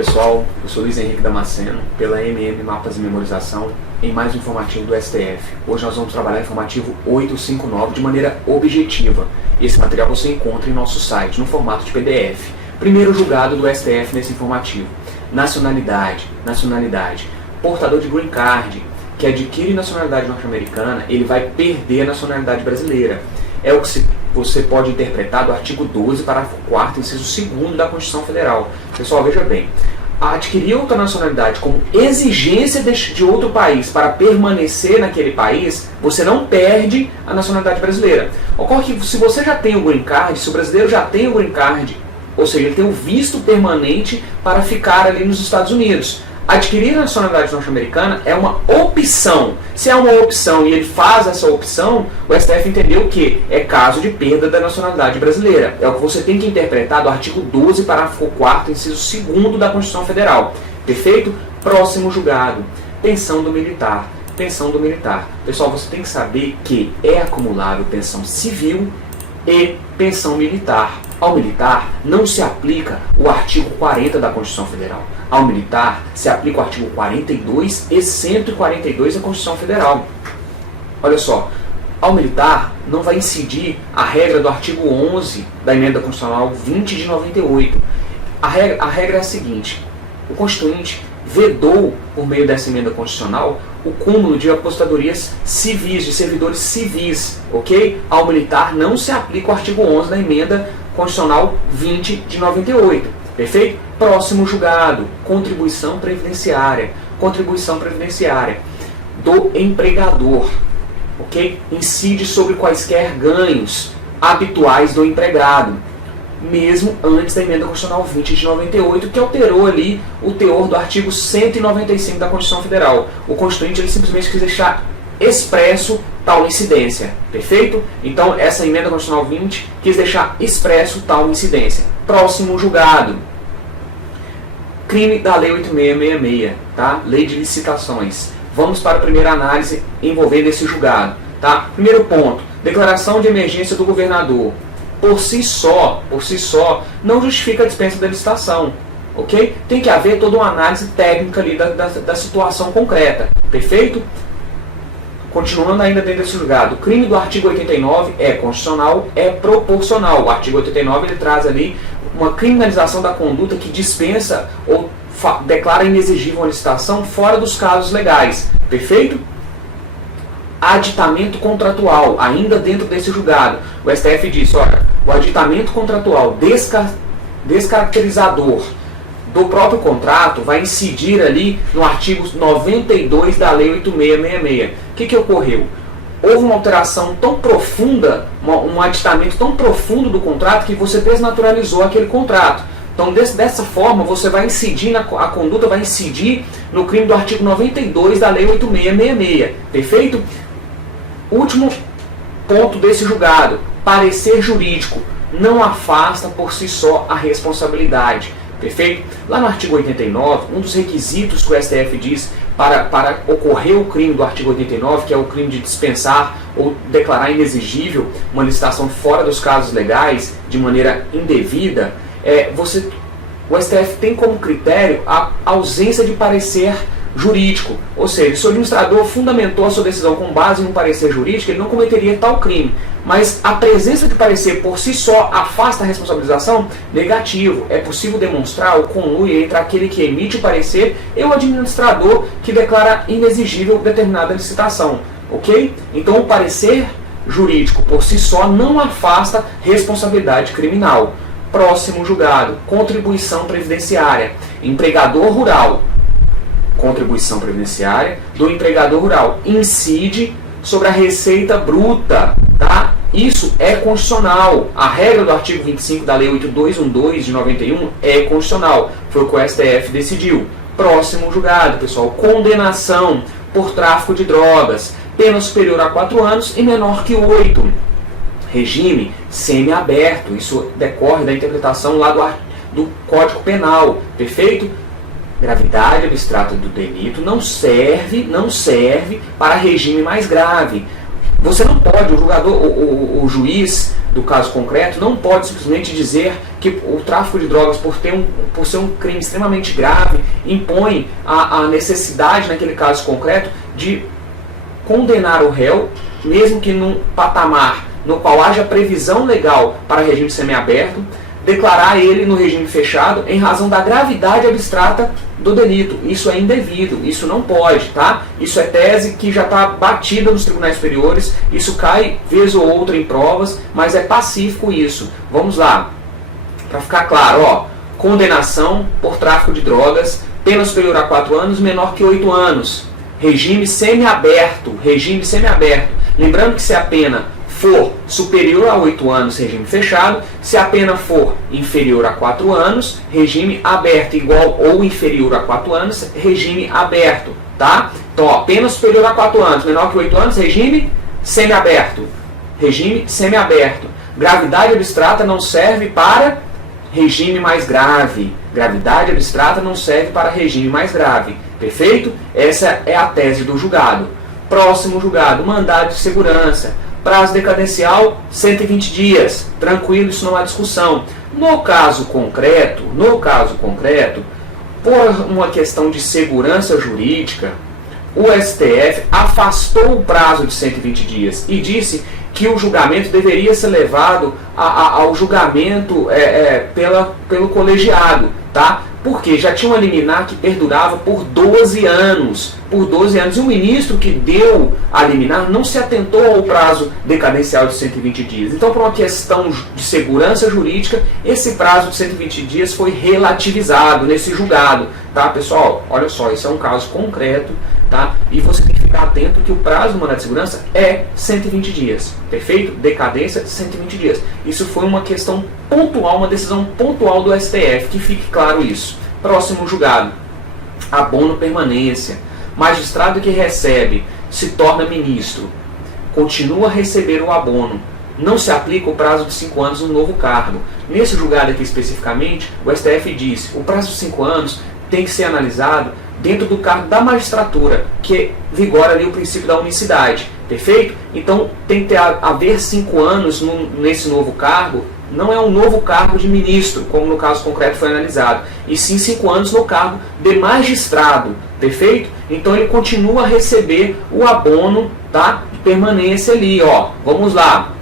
pessoal, eu sou Luiz Henrique Damasceno, pela MM Mapas e Memorização, em mais um informativo do STF. Hoje nós vamos trabalhar o informativo 859 de maneira objetiva. Esse material você encontra em nosso site, no formato de PDF. Primeiro julgado do STF nesse informativo. Nacionalidade. Portador de Green Card, que adquire nacionalidade norte-americana, ele vai perder a nacionalidade brasileira. É o que você pode interpretar do artigo 12, parágrafo 4º, inciso 2º da Constituição Federal. Pessoal, veja bem. Adquirir outra nacionalidade como exigência de outro país para permanecer naquele país, você não perde a nacionalidade brasileira. Ocorre que se você já tem o Green Card, se o brasileiro já tem o Green Card, ou seja, ele tem um visto permanente para ficar ali nos Estados Unidos. Adquirir a nacionalidade norte-americana é uma opção. Se é uma opção e ele faz essa opção, o STF entendeu que é caso de perda da nacionalidade brasileira. É o que você tem que interpretar do artigo 12, parágrafo 4º, inciso 2º da Constituição Federal. Perfeito? Próximo julgado. Pensão do militar. Pessoal, você tem que saber que é acumulável pensão civil e pensão militar. Ao militar não se aplica o artigo 40 da Constituição Federal. Ao militar se aplica o artigo 42 e 142 da Constituição Federal. Olha só, ao militar não vai incidir a regra do artigo 11 da Emenda Constitucional 20 de 98. A regra é a seguinte: o Constituinte vedou, por meio dessa emenda constitucional, o cúmulo de aposentadorias civis, de servidores civis, ok? Ao militar não se aplica o artigo 11 da Emenda Constitucional 20 de 98, perfeito? Próximo julgado, contribuição previdenciária do empregador, ok? Incide sobre quaisquer ganhos habituais do empregado, mesmo antes da Emenda Constitucional 20 de 98, que alterou ali o teor do artigo 195 da Constituição Federal. O Constituinte ele simplesmente quis deixar expresso tal incidência, perfeito? Então, essa Emenda Constitucional 20 quis deixar expresso tal incidência. Próximo julgado. Crime da Lei 8666, tá? Lei de licitações. Vamos para a primeira análise envolvendo esse julgado, tá? Primeiro ponto, declaração de emergência do governador. Por si só, não justifica a dispensa da licitação, ok? Tem que haver toda uma análise técnica ali da situação concreta, perfeito? Continuando ainda dentro desse julgado, o crime do artigo 89 é constitucional, é proporcional. O artigo 89 ele traz ali uma criminalização da conduta que dispensa ou declara inexigível uma licitação fora dos casos legais, perfeito? Aditamento contratual, ainda dentro desse julgado, o STF diz, olha, o aditamento contratual descaracterizador do próprio contrato vai incidir ali no artigo 92 da Lei 8666. O que ocorreu? Houve uma alteração tão profunda, um aditamento tão profundo do contrato que você desnaturalizou aquele contrato. Então, dessa forma, você vai incidir, a conduta vai incidir no crime do artigo 92 da Lei 8666. Perfeito? Último ponto desse julgado, parecer jurídico não afasta por si só a responsabilidade, perfeito? Lá no artigo 89, um dos requisitos que o STF diz para ocorrer o crime do artigo 89, que é o crime de dispensar ou declarar inexigível uma licitação fora dos casos legais, de maneira indevida, o STF tem como critério a ausência de parecer jurídico, ou seja, se o administrador fundamentou a sua decisão com base no parecer jurídico, ele não cometeria tal crime, mas a presença de parecer por si só afasta a responsabilização? Negativo. É possível demonstrar o conluio entre aquele que emite o parecer e o administrador que declara inexigível determinada licitação, ok? Então o parecer jurídico por si só não afasta responsabilidade criminal. Próximo julgado, contribuição previdenciária, empregador rural. Contribuição previdenciária do empregador rural incide sobre a receita bruta, tá? Isso é constitucional. A regra do artigo 25 da Lei 8212 de 91 é constitucional. Foi o que o STF decidiu. Próximo julgado, pessoal, condenação por tráfico de drogas, pena superior a 4 anos e menor que 8. Regime semiaberto, isso decorre da interpretação lá do Código Penal, perfeito? Gravidade abstrata do delito não serve para regime mais grave. Você não pode, o juiz do caso concreto não pode simplesmente dizer que o tráfico de drogas, por ser um crime extremamente grave, impõe a necessidade, naquele caso concreto, de condenar o réu, mesmo que num patamar no qual haja previsão legal para regime semiaberto, declarar ele no regime fechado em razão da gravidade abstrata do delito. Isso é indevido, isso não pode, tá? Isso é tese que já está batida nos tribunais superiores, isso cai vez ou outra em provas, mas é pacífico isso. Vamos lá, para ficar claro, ó, condenação por tráfico de drogas, pena superior a 4 anos, menor que 8 anos, regime semiaberto, lembrando que se a pena for superior a 8 anos, regime fechado. Se a pena for inferior a 4 anos, regime aberto, igual ou inferior a 4 anos, regime aberto, tá? Então, ó, pena superior a 4 anos, menor que 8 anos, regime semiaberto. Regime semiaberto. Gravidade abstrata não serve para regime mais grave. Gravidade abstrata não serve para regime mais grave. Perfeito? Essa é a tese do julgado. Próximo julgado, mandado de segurança. Prazo decadencial, 120 dias. Tranquilo, isso não há discussão. No caso concreto, por uma questão de segurança jurídica, o STF afastou o prazo de 120 dias e disse que o julgamento deveria ser levado ao julgamento pelo colegiado, tá? Porque já tinha uma liminar que perdurava por 12 anos. E o ministro que deu a liminar não se atentou ao prazo decadencial de 120 dias. Então, por uma questão de segurança jurídica, esse prazo de 120 dias foi relativizado nesse julgado. Tá, pessoal? Olha só, isso é um caso concreto, tá? E você tem que ficar atento que o prazo do mandado de segurança é 120 dias. Perfeito? Decadência, 120 dias. Isso foi uma questão pontual, uma decisão pontual do STF, que fique claro isso. Próximo julgado. Abono permanência. Magistrado que recebe, se torna ministro, continua a receber o abono. Não se aplica o prazo de 5 anos no novo cargo. Nesse julgado aqui especificamente, o STF diz o prazo de 5 anos tem que ser analisado dentro do cargo da magistratura, que vigora ali o princípio da unicidade. Perfeito? Então tem que haver 5 anos nesse novo cargo. Não é um novo cargo de ministro, como no caso concreto foi analisado, e sim 5 anos no cargo de magistrado. Perfeito? Então ele continua a receber o abono, tá, de permanência ali, ó. Vamos lá.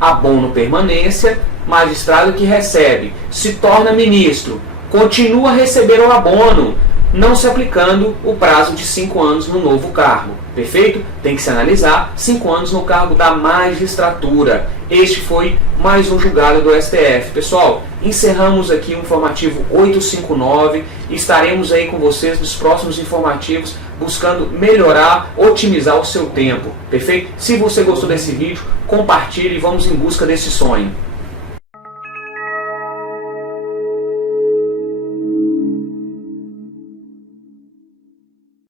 Abono permanência, magistrado que recebe, se torna ministro, continua a receber o abono, não se aplicando o prazo de 5 anos no novo cargo. Perfeito? Tem que se analisar 5 anos no cargo da magistratura. Este foi mais um julgado do STF. Pessoal, encerramos aqui o informativo 859 e estaremos aí com vocês nos próximos informativos buscando melhorar, otimizar o seu tempo. Perfeito? Se você gostou desse vídeo, compartilhe e vamos em busca desse sonho.